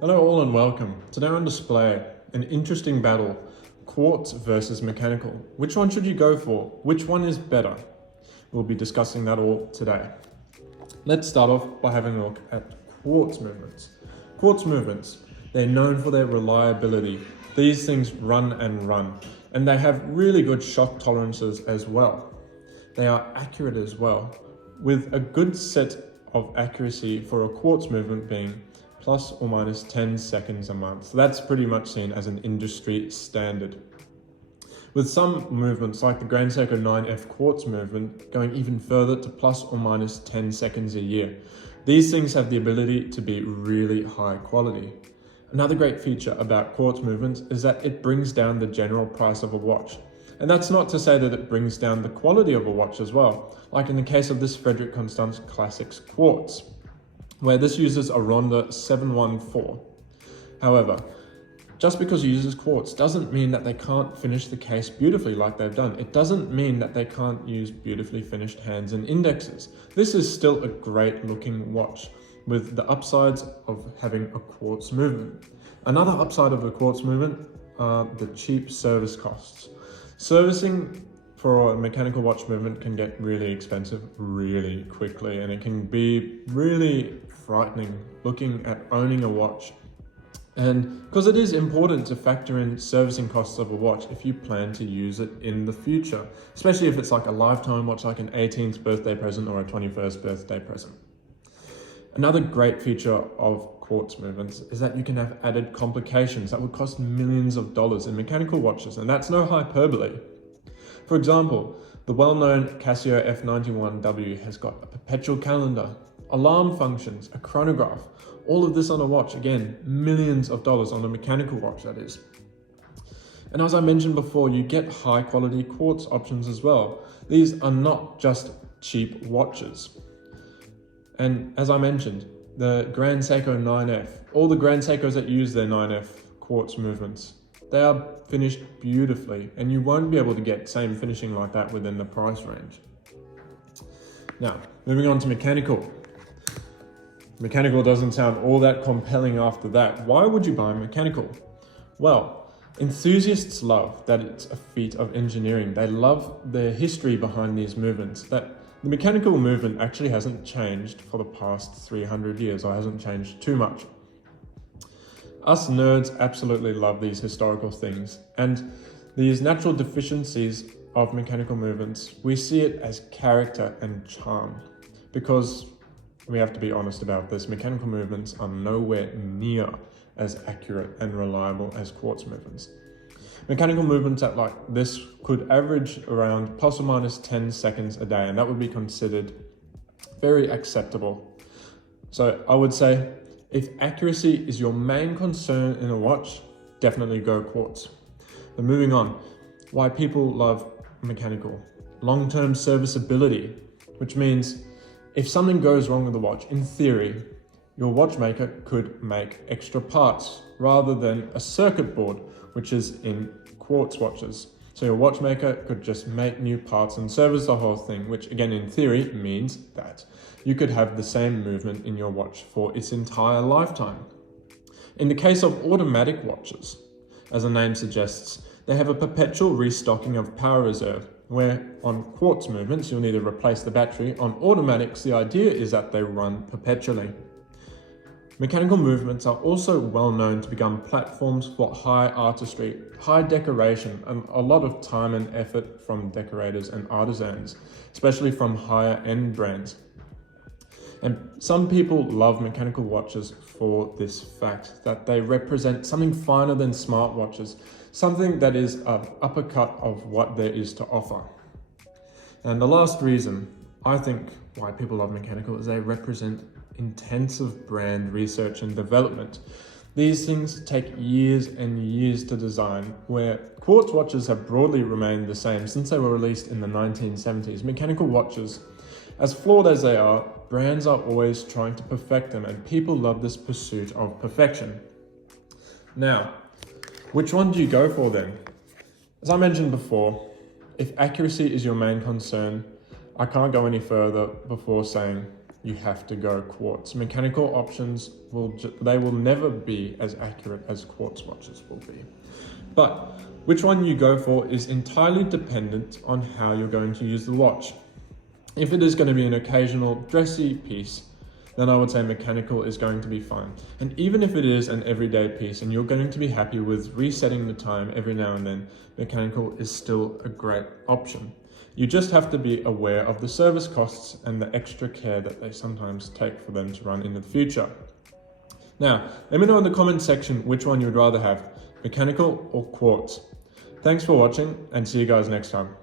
Hello all and welcome. Today on display, an interesting battle, quartz versus mechanical. Which one should you go for? Which one is better? We'll be discussing that all today. Let's start off by having a look at quartz movements. Quartz movements, they're known for their reliability. These things run, and they have really good shock tolerances as well. They are accurate as well, with a good set of accuracy for a quartz movement being plus or minus 10 seconds a month. So that's pretty much seen as an industry standard. With some movements like the Grand Seiko 9F quartz movement going even further to plus or minus 10 seconds a year. These things have the ability to be really high quality. Another great feature about quartz movements is that it brings down the general price of a watch. And that's not to say that it brings down the quality of a watch as well, like in the case of this Frederick Constance Classics quartz, where this uses a Ronda 714. However, just because it uses quartz doesn't mean that they can't finish the case beautifully like they've done. It doesn't mean that they can't use beautifully finished hands and indexes. This is still a great looking watch with the upsides of having a quartz movement. Another upside of the quartz movement are the cheap service costs. Servicing for a mechanical watch movement can get really expensive really quickly, and it can be really frightening looking at owning a watch. And because it is important to factor in servicing costs of a watch if you plan to use it in the future, especially if it's like a lifetime watch, like an 18th birthday present or a 21st birthday present. Another great feature of quartz movements is that you can have added complications that would cost millions of dollars in mechanical watches, and that's no hyperbole. For example, the well-known Casio F91W has got a perpetual calendar, alarm functions, a chronograph, all of this on a watch, again, millions of dollars on a mechanical watch that is. And as I mentioned before, you get high quality quartz options as well. These are not just cheap watches. And as I mentioned, the Grand Seiko 9F, all the Grand Seikos that use their 9F quartz movements, they are finished beautifully, and you won't be able to get same finishing like that within the price range. Now, moving on to mechanical. Mechanical doesn't sound all that compelling after that. Why would you buy mechanical? Well, enthusiasts love that it's a feat of engineering. They love the history behind these movements, that the mechanical movement actually hasn't changed for the past 300 years, or hasn't changed too much. Us nerds absolutely love these historical things, and these natural deficiencies of mechanical movements, we see it as character and charm, because we have to be honest about this, mechanical movements are nowhere near as accurate and reliable as quartz movements. Mechanical movements at like this could average around plus or minus 10 seconds a day, and that would be considered very acceptable. So I would say, if accuracy is your main concern in a watch, definitely go quartz. But moving on, why people love mechanical. Long-term serviceability, which means if something goes wrong with the watch, in theory, your watchmaker could make extra parts rather than a circuit board, which is in quartz watches. So your watchmaker could just make new parts and service the whole thing, which again, in theory, means that you could have the same movement in your watch for its entire lifetime. In the case of automatic watches, as the name suggests, they have a perpetual restocking of power reserve, where on quartz movements, you'll need to replace the battery. On automatics, the idea is that they run perpetually. Mechanical movements are also well known to become platforms for high artistry, high decoration, and a lot of time and effort from decorators and artisans, especially from higher end brands. And some people love mechanical watches for this fact, that they represent something finer than smartwatches, something that is an uppercut of what there is to offer. And the last reason I think why people love mechanical is they represent intensive brand research and development. These things take years and years to design, where quartz watches have broadly remained the same since they were released in the 1970s. Mechanical watches, as flawed as they are, brands are always trying to perfect them, and people love this pursuit of perfection. Now, which one do you go for then? As I mentioned before, if accuracy is your main concern, I can't go any further before saying you have to go Quartz. Mechanical options they will never be as accurate as Quartz watches will be. But which one you go for is entirely dependent on how you're going to use the watch. If it is going to be an occasional dressy piece, then I would say mechanical is going to be fine. And even if it is an everyday piece and you're going to be happy with resetting the time every now and then, mechanical is still a great option. You just have to be aware of the service costs and the extra care that they sometimes take for them to run in the future. Now, let me know in the comment section which one you'd rather have, mechanical or Quartz. Thanks for watching and see you guys next time.